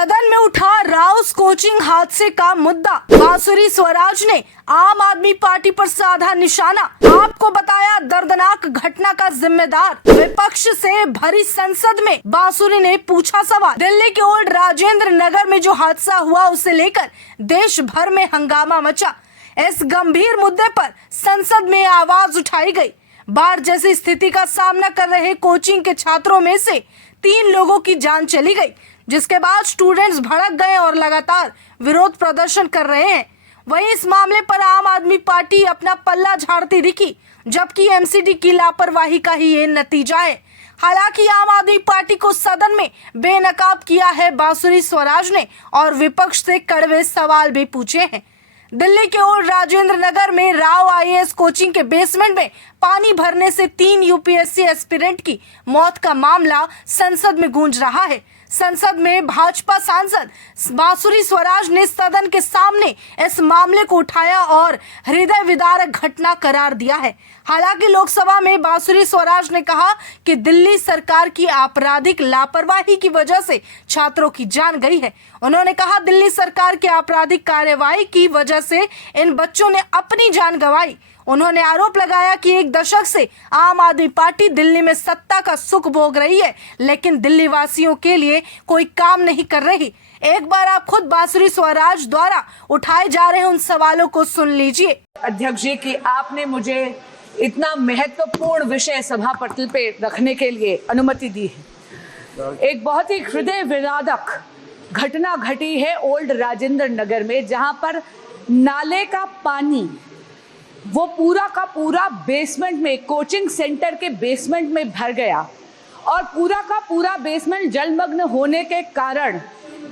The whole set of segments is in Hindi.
सदन में उठा राउस कोचिंग हादसे का मुद्दा। बांसुरी स्वराज ने आम आदमी पार्टी पर साधा निशाना। आपको बताया दर्दनाक घटना का जिम्मेदार। विपक्ष से भरी संसद में बांसुरी ने पूछा सवाल। दिल्ली के ओल्ड राजेंद्र नगर में जो हादसा हुआ उसे लेकर देश भर में हंगामा मचा। इस गंभीर मुद्दे पर संसद में आवाज उठाई गई। बाढ़ जैसी स्थिति का सामना कर रहे कोचिंग के छात्रों में से 3 लोगों की जान चली गई, जिसके बाद स्टूडेंट्स भड़क गए और लगातार विरोध प्रदर्शन कर रहे हैं। वहीं इस मामले पर आम आदमी पार्टी अपना पल्ला झाड़ती दिखी, जबकि एमसीडी की लापरवाही का ही ये नतीजा है। हालांकि आम आदमी पार्टी को सदन में बेनकाब किया है बांसुरी स्वराज ने और विपक्ष से कड़वे सवाल भी पूछे हैं। दिल्ली के ओल्ड राजेंद्र नगर में राव आईएएस कोचिंग के बेसमेंट में पानी भरने से 3 यूपीएससी एस्पिरेंट की मौत का मामला संसद में गूंज रहा है। संसद में भाजपा सांसद बांसुरी स्वराज ने सदन के सामने इस मामले को उठाया और हृदय विदारक घटना करार दिया है। हालांकि लोकसभा में बांसुरी स्वराज ने कहा कि दिल्ली सरकार की आपराधिक लापरवाही की वजह से छात्रों की जान गई है। उन्होंने कहा दिल्ली सरकार के आपराधिक कार्यवाही की वजह से इन बच्चों ने अपनी जान गंवाई। उन्होंने आरोप लगाया कि 1 दशक से आम आदमी पार्टी दिल्ली में सत्ता का सुख भोग रही है, लेकिन दिल्ली वासियों के लिए कोई काम नहीं कर रही। एक बार आप खुद बांसुरी स्वराज द्वारा उठाए जा रहे उन सवालों को सुन लीजिए। अध्यक्ष जी की आपने मुझे इतना महत्वपूर्ण विषय सभा पटल पे रखने के लिए अनुमति दी है। एक बहुत ही हृदय विदारक घटना घटी है ओल्ड राजेंद्र नगर में, जहां पर नाले का पानी वो पूरा का पूरा बेसमेंट में, कोचिंग सेंटर के बेसमेंट में भर गया और पूरा का पूरा बेसमेंट जलमग्न होने के कारण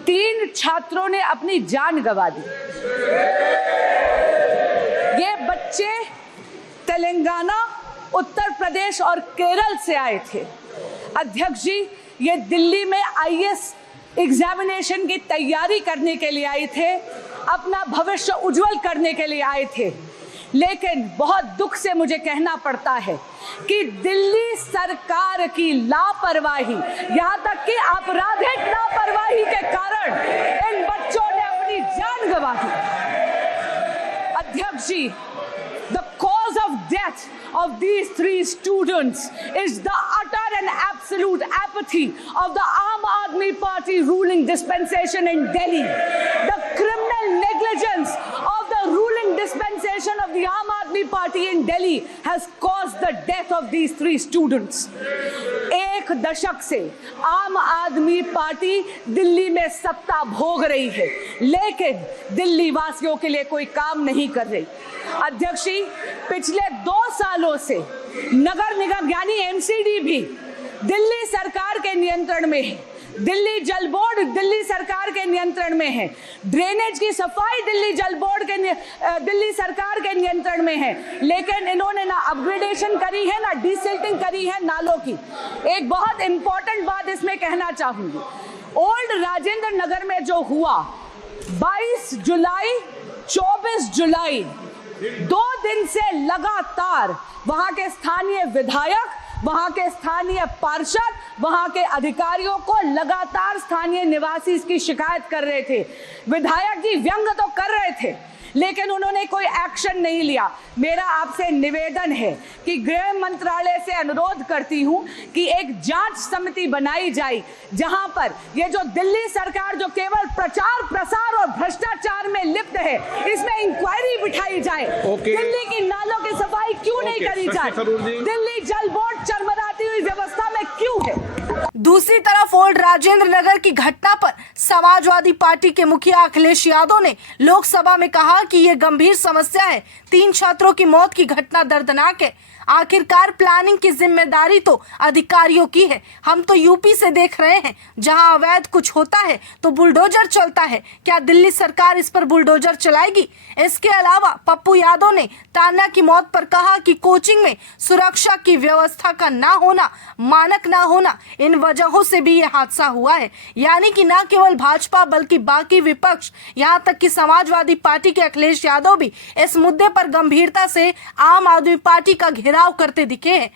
3 छात्रों ने अपनी जान गंवा दी। ये बच्चे तेलंगाना, उत्तर प्रदेश और केरल से आए थे। अध्यक्ष जी, ये दिल्ली में आईएएस एग्जामिनेशन की तैयारी करने के लिए आए थे, अपना भविष्य उज्जवल करने के लिए आए थे। लेकिन बहुत दुख से मुझे कहना पड़ता है कि दिल्ली सरकार की लापरवाही, यहाँ तक कि आपराधिक लापरवाही के कारण इन बच्चों ने अपनी जान गंवा दी। अध्यक्ष जी, the cause of death of these 3 students is the utter and absolute apathy of the Aam Aadmi Party ruling dispensation in Delhi. The criminal negligence of the ruling dispensation of the Aam Aadmi Party in Delhi has caused the death of these 3 students. 1 दशक से आम आदमी पार्टी दिल्ली में सत्ता भोग रही है, लेकिन दिल्ली वासियों के लिए कोई काम नहीं कर रही। अध्यक्ष जी, पिछले 2 सालों से नगर निगम यानी एमसीडी भी दिल्ली सरकार के नियंत्रण में है, दिल्ली जल बोर्ड दिल्ली सरकार के नियंत्रण में है, ड्रेनेज की सफाई दिल्ली सरकार के नियंत्रण में है, लेकिन इन्होंने ना अपग्रेडेशन करी है, ना डिसिल्टिंग करी है नालों की। एक बहुत इंपॉर्टेंट बात इसमें कहना चाहूंगी, ओल्ड राजेंद्र नगर में जो हुआ 22 जुलाई 24 जुलाई 2 दिन से लगातार वहां के स्थानीय विधायक, वहां के स्थानीय पार्षद, वहां के अधिकारियों को लगातार स्थानीय निवासी इसकी शिकायत कर रहे थे। विधायक जी व्यंग तो कर रहे थे, लेकिन उन्होंने कोई एक्शन नहीं लिया। मेरा आपसे निवेदन है कि गृह मंत्रालय से अनुरोध करती हूं कि एक जांच समिति बनाई जाए, जहां पर ये जो दिल्ली सरकार जो केवल प्रचार प्रसार और भ्रष्टाचार में लिप्त है, इसमें इंक्वायरी बिठाई जाए। दिल्ली की नालों की सफाई क्यों नहीं करी जाए? दिल्ली जल बोर्ड चरमराती हुई व्यवस्था में क्यों है? दूसरी तरफ ओल्ड राजेंद्र नगर की घटना पर समाजवादी पार्टी के मुखिया अखिलेश यादव ने लोकसभा में कहा कि ये गंभीर समस्या है। 3 छात्रों की मौत की घटना दर्दनाक है। आखिरकार प्लानिंग की जिम्मेदारी तो अधिकारियों की है। हम तो यूपी से देख रहे हैं, जहां अवैध कुछ होता है तो बुलडोजर चलता है। क्या दिल्ली सरकार इस पर बुलडोजर चलाएगी? इसके अलावा पप्पू यादव ने तान्या की मौत पर कहा कि कोचिंग में सुरक्षा की व्यवस्था का ना होना, मानक ना होना, इन वजहों से भी यह हादसा हुआ है। यानी कि न केवल भाजपा बल्कि बाकी विपक्ष, यहाँ तक कि समाजवादी पार्टी के अखिलेश यादव भी इस मुद्दे पर गंभीरता से आम आदमी पार्टी का घेराव करते दिखे हैं।